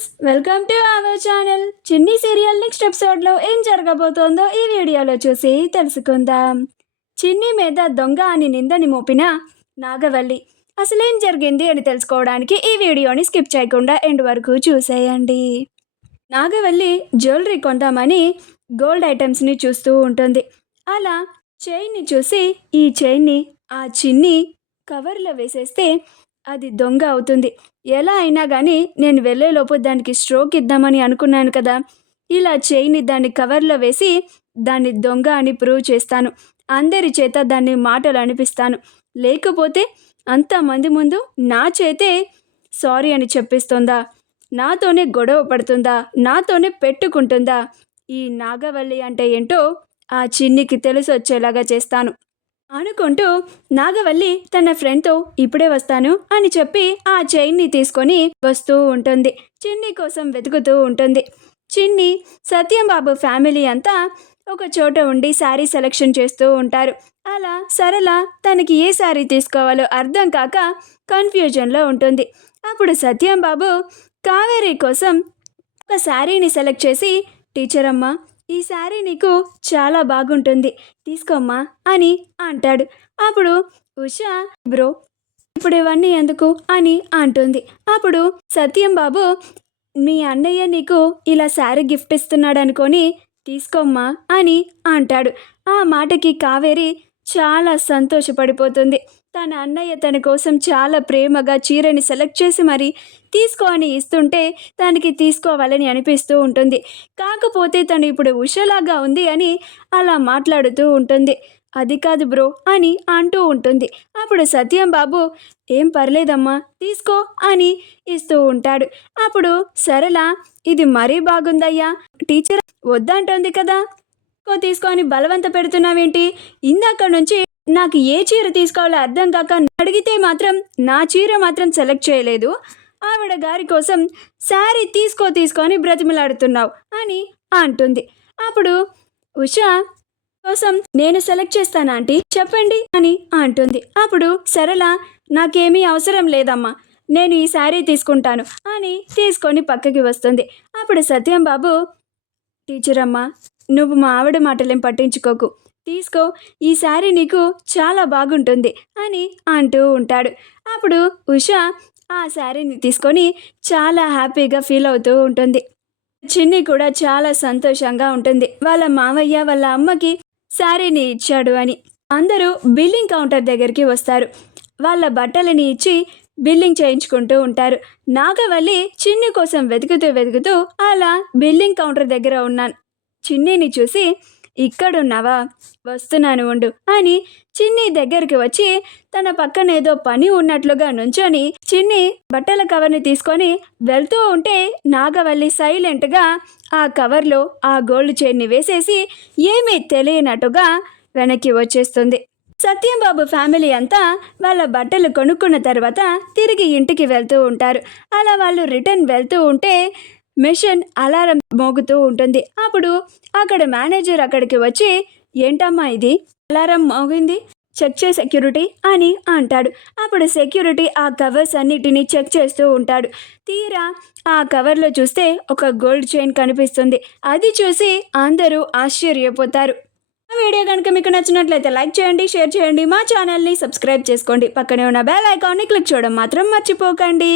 Friends, welcome to our channel. చిన్ని serial next ఎపిసోడ్లో ఏం జరగబోతోందో ఈ వీడియోలో చూసి తెలుసుకుందాం. చిన్ని మీద దొంగ అని నిందని మోపిన నాగవల్లి అసలేం జరిగింది అని తెలుసుకోవడానికి ఈ వీడియోని స్కిప్ చేయకుండా ఎండ్ వరకు చూసేయండి. నాగవల్లి జ్యువెలరీ కొందామని గోల్డ్ ఐటమ్స్ని చూస్తూ ఉంటుంది. అలా చైన్ని చూసి ఈ చైన్ని ఆ చిన్ని కవర్లో వేసేస్తే అది దొంగ అవుతుంది. ఎలా అయినా కానీ నేను వెళ్ళేలోపు దానికి స్ట్రోక్ ఇద్దామని అనుకున్నాను కదా, ఇలా చైన్ని దాన్ని కవర్లో వేసి దాన్ని దొంగ అని ప్రూవ్ చేస్తాను. అందరి చేత దాన్ని మాటలు అనిపిస్తాను. లేకపోతే అంతమంది ముందు నా చేతే సారీ అని చెప్పిస్తుందా, నాతోనే గొడవ పడుతుందా, నాతోనే పెట్టుకుంటుందా. ఈ నాగవల్లి అంటే ఏంటో ఆ చిన్నికి తెలిసి వచ్చేలాగా చేస్తాను అనుకుంటూ నాగవల్లి తన ఫ్రెండ్తో ఇప్పుడే వస్తాను అని చెప్పి ఆ చైన్ని తీసుకొని వస్తూ ఉంటుంది. చిన్ని కోసం వెతుకుతూ ఉంటుంది. చిన్ని, సత్యంబాబు ఫ్యామిలీ అంతా ఒక చోట ఉండి శారీ సెలెక్షన్ చేస్తూ ఉంటారు. అలా సరళ తనకి ఏ శారీ తీసుకోవాలో అర్థం కాక కన్ఫ్యూజన్లో ఉంటుంది. అప్పుడు సత్యంబాబు కావేరి కోసం ఒక శారీని సెలెక్ట్ చేసి, టీచర్ అమ్మ, ఈ శారీ నీకు చాలా బాగుంటుంది, తీసుకోమ్మా అని అంటాడు. అప్పుడు ఉషా, బ్రో ఇప్పుడు ఇవన్నీ ఎందుకు అని అంటుంది. అప్పుడు సత్యంబాబు, మీ అన్నయ్య నీకు ఇలా శారీ గిఫ్ట్ ఇస్తున్నాడు అనుకొని తీసుకోమ్మా అని అంటాడు. ఆ మాటకి కావేరి చాలా సంతోషపడిపోతుంది. తన అన్నయ్య తన కోసం చాలా ప్రేమగా చీరని సెలెక్ట్ చేసి మరి తీసుకో అని ఇస్తుంటే తనకి తీసుకోవాలని అనిపిస్తూ ఉంటుంది. కాకపోతే తను ఇప్పుడు ఉషలాగా ఉంది అని అలా మాట్లాడుతూ ఉంటుంది. అది కాదు బ్రో అని అంటూ ఉంటుంది. అప్పుడు సత్యంబాబు, ఏం పర్లేదమ్మా తీసుకో అని ఇస్తూ ఉంటాడు. అప్పుడు సరళ, ఇది మరీ బాగుందయ్యా, టీచర్ వద్దంటోంది కదా, తీసుకొని బలవంత పెడుతున్నావేంటి, ఇందాక నుంచి నాకు ఏ చీర తీసుకోవాలో అర్థం కాక అడిగితే మాత్రం నా చీర మాత్రం సెలెక్ట్ చేయలేదు, ఆవిడ గారి కోసం శారీ తీసుకొని బ్రతిమలాడుతున్నావు అని అంటుంది. అప్పుడు ఉషా కోసం నేను సెలెక్ట్ చేస్తాను ఆంటీ, చెప్పండి అని అంటుంది. అప్పుడు సరళ, నాకేమీ అవసరం లేదమ్మా, నేను ఈ శారీ తీసుకుంటాను అని తీసుకొని పక్కకి వస్తుంది. అప్పుడు సత్యంబాబు, టీచర్ అమ్మ, నువ్వు మా ఆవిడ మాటలేం పట్టించుకోకు, తీసుకో, ఈ శారీ నీకు చాలా బాగుంటుంది అని అంటూ ఉంటాడు. అప్పుడు ఉషా ఆ శారీని తీసుకొని చాలా హ్యాపీగా ఫీల్ అవుతూ ఉంటుంది. చిన్ని కూడా చాలా సంతోషంగా ఉంటుంది. వాళ్ళ మావయ్య వాళ్ళ అమ్మకి శారీని ఇచ్చాడు అని. అందరూ బిల్లింగ్ కౌంటర్ దగ్గరికి వస్తారు. వాళ్ళ బట్టలని ఇచ్చి బిల్లింగ్ చేయించుకుంటూ ఉంటారు. నాగవల్లి చిన్ని కోసం వెతుకుతూ అలా బిల్లింగ్ కౌంటర్ దగ్గర ఉన్నాను. చిన్నిని చూసి, ఇక్కడున్నావా, వస్తున్నాను ఉండు అని చిన్ని దగ్గరికి వచ్చి తన పక్కన ఏదో పని ఉన్నట్లుగా నుంచొని చిన్ని బట్టల కవర్ని తీసుకొని వెళ్తూ ఉంటే నాగవల్లి సైలెంట్గా ఆ కవర్లో ఆ గోల్డ్ చైన్ని వేసేసి ఏమీ తెలియనట్టుగా వెనక్కి వచ్చేస్తుంది. సత్యంబాబు ఫ్యామిలీ అంతా వాళ్ళ బట్టలు కొనుక్కున్న తర్వాత తిరిగి ఇంటికి వెళ్తూ ఉంటారు. అలా వాళ్ళు రిటర్న్ వెళ్తూ ఉంటే మిషన్ అలారం మోగుతూ ఉంటుంది. అప్పుడు అక్కడ మేనేజర్ అక్కడికి వచ్చి, ఏంటమ్మా ఇది అలారం మోగింది, చెక్ చేయి సెక్యూరిటీ అని అంటాడు. అప్పుడు సెక్యూరిటీ ఆ కవర్స్ అన్నిటినీ చెక్ చేస్తూ ఉంటాడు. తీరా ఆ కవర్లో చూస్తే ఒక గోల్డ్ చైన్ కనిపిస్తుంది. అది చూసి అందరూ ఆశ్చర్యపోతారు. ఆ వీడియో కనుక మీకు నచ్చినట్లయితే లైక్ చేయండి, షేర్ చేయండి, మా ఛానల్ని సబ్స్క్రైబ్ చేసుకోండి, పక్కనే ఉన్న బెల్ ఐకాన్ని క్లిక్ చేయడం మాత్రం మర్చిపోకండి.